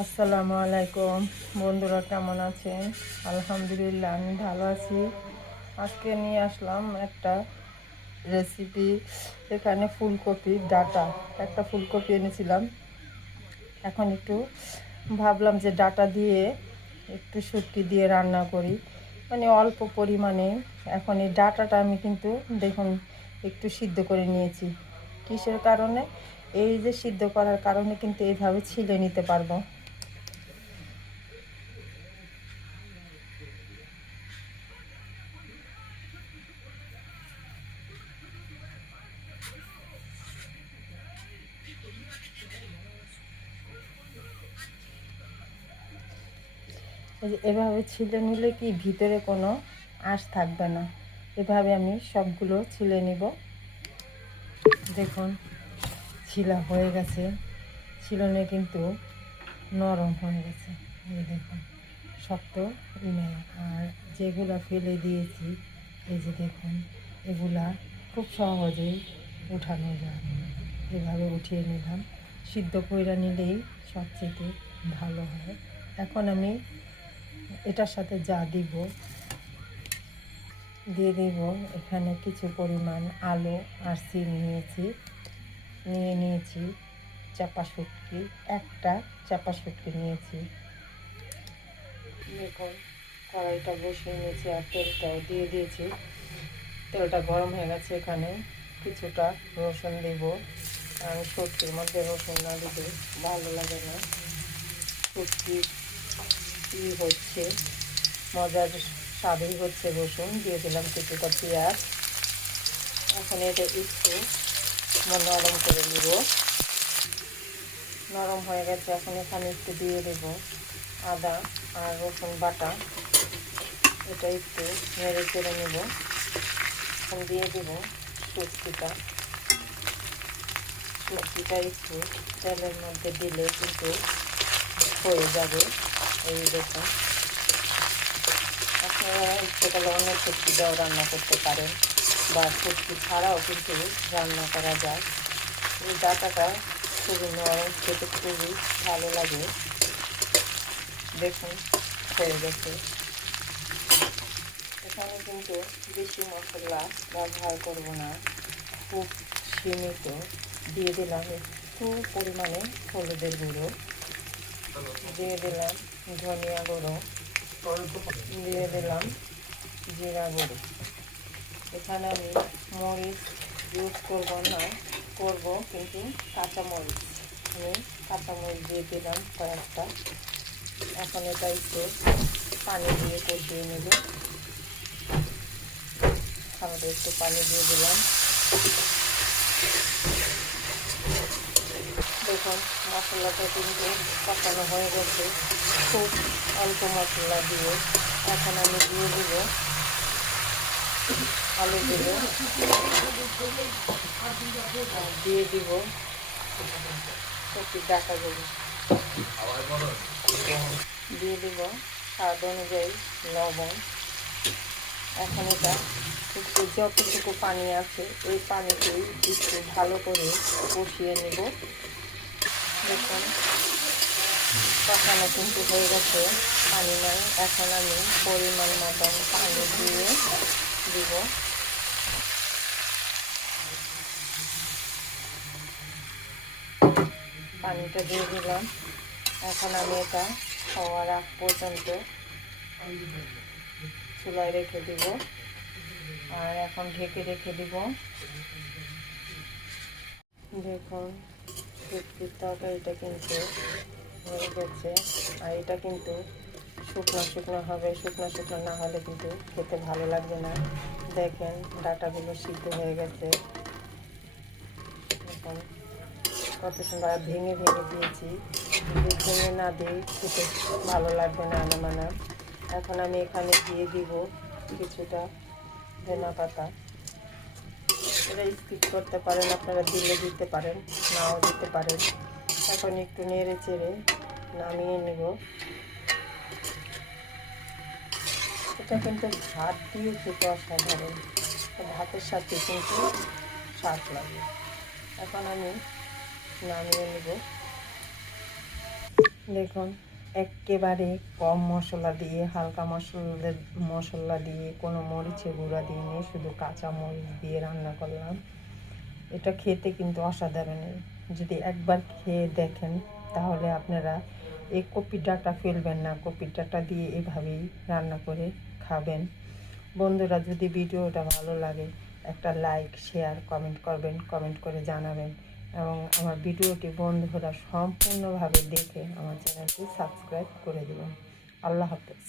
আসসালামু আলাইকুম। বন্ধুরা কেমন আছেন? আলহামদুলিল্লাহ, আমি ভালো আছি। আজকে নিয়ে আসলাম একটা রেসিপি এখানে ফুলকপি ডাটা। একটা ফুলকপি এনেছিলাম। এখন একটু ভাবলাম যে ডাটা দিয়ে একটু শুটকি দিয়ে রান্না করি। মানে অল্প পরিমাণে। এখন এই ডাটাটা আমি কিন্তু দেখুন, একটু সিদ্ধ করে নিয়েছি। কিসের কারণে? এই যে সিদ্ধ করার কারণে কিন্তু এইভাবে ছিলে নিতে পারব। এভাবে ছিলে নিলে কি ভিতরে কোনো আঁশ থাকবে না? এভাবে আমি সবগুলো ছিলে নিব। দেখুন ছিলা হয়ে গেছে। ছিলনে কিন্তু নরম হয়ে গেছে। এই দেখুন, শক্ত নেই আর যেগুলো ফেলে দিয়েছি, এই যে দেখুন, এগুলা খুব সহজেই উঠানো যায়। এভাবে উঠিয়ে নিলাম। সিদ্ধ কইরা নিলেই সবচেয়ে ভালো হয়। এখন আমি এটার সাথে যা দিব, দিয়ে দিব এখানে কিছু পরিমাণ আলু আর সিম নিয়েছি। নিয়ে নিয়েছি চাপা শুটকি, একটা চাপা শুটকি নিয়েছি। দেখুন কড়াইটা বসিয়ে নিয়েছি আর তেলটাও দিয়ে দিয়েছি। তেলটা গরম হয়ে গেছে এখানে, কিছুটা রসুন দেব। আমি শুটকির মধ্যে রসুন না দিলে ভালো লাগে না। শুটকি কি হচ্ছে, মজার স্বাদই হচ্ছে রসুন, দিয়ে দিলাম কিছুটা পেঁয়াজ। এখন এটা একটু নরম করে নিব। নরম হয়ে গেছে, এখন এখানে একটু দিয়ে দেব আদা আর রসুন বাটা। এটা একটু নেড়ে চেড়ে নেব। এখন দিয়ে দেব সবজিটা। সবজিটা একটু তেলের মধ্যে দিলে কিন্তু হয়ে যাবে। এই দেখুন আপনারা ইচ্ছে অন্য সবজি দিয়েও রান্না করতে পারেন বা সবজি ছাড়াও কিন্তু রান্না করা যায়। এই ডাটাটা খুবই নরম, খেতে খুবই ভালো লাগে। দেখুন, হয়ে গেছে। এখানে কিন্তু বেশি মশলা ব্যবহার করব না। খুব সীমিত। দিয়ে দিলাম একটু পরিমাণে হলুদের গুঁড়ো। দিয়ে দিলাম ধনিয়া গুঁড়ো। দিয়ে দিলাম জিরা গুঁড়ো। এখানে আমি মরিচ ইউজ করব না, করব কিন্তু কাঁচা মরিচ আমি কাঁচা মরিচ দিয়ে দিলাম কয়েকটা। এখন এটা একটু পানি দিয়ে কষিয়ে নেব। হালকা একটু পানি দিয়ে দিলাম। দেখুন মশলাটা কিন্তু কষানো হয়ে গেছে। খুব অল্প মশলা দিয়ে এখন আমি দিয়ে দিব আলু দিব দিয়ে দিব কপি দেব দিয়ে দিব স্বাদ অনুযায়ী লবণ। এখন এটা একটু যতটুকু পানি আছে, ওই পানিতেই একটু ভালো করে কষিয়ে নেব। দেখুন কষানো কিন্তু হয়ে গেছে। পানি নাই, এখন আমি পরিমাণ মতন পানি দিয়ে দিব। পানিটা দিয়ে দিলাম। এখন আমি এটা হওয়ার আগ পর্যন্ত চুলায় রেখে দিব। আর এখন ঢেকে রেখে দিব। দেখুন শুটকির তরকারিটা কিন্তু হয়ে গেছে। আর এটা কিন্তু শুকনো শুকনো হবে, শুকনো শুকনো না হলে কিন্তু খেতে ভালো লাগবে না। দেখেন ডাটাগুলো সিদ্ধ হয়ে গেছে। এখন কত সুন্দর ভেঙে ভেঙে দিয়েছি। যদি ভেঙে না দিই খেতে ভালো লাগবে না আনামানা এখন আমি এখানে দিয়ে দিব কিছুটা ধনা পাতা এটা স্কিপ করতে পারেন, আপনারা দিলে দিতে পারেন, নাও দিতে পারেন। এখন একটু নেড়ে চেড়ে নামিয়ে নেব। এটা কিন্তু ভাত দিয়ে খেতে অসাধারণ। ভাতের সাথে কিন্তু স্বাদ লাগে। এখন আমি নামিয়ে নেব। দেখুন একেবারে কম মশলা দিয়ে, হালকা মশলা মশলা দিয়ে, কোনো মরিচে গুঁড়া দিয়ে শুধু কাঁচা মরিচ দিয়ে রান্না করলাম। এটা খেতে কিন্তু অসাধারণ। যদি একবার খেয়ে দেখেন, তাহলে আপনারা এই কপি ডাটা ফেলবেন না। কপি ডাটা দিয়ে এভাবেই রান্না করে খাবেন। বন্ধুরা, যদি ভিডিওটা ভালো লাগে, একটা লাইক, শেয়ার, কমেন্ট করবেন। কমেন্ট করে জানাবেন। এবং আমার ভিডিওটি বন্ধুরা সম্পূর্ণভাবে দেখে আমার চ্যানেলটি সাবস্ক্রাইব করে দেবেন। আল্লাহ হাফেজ।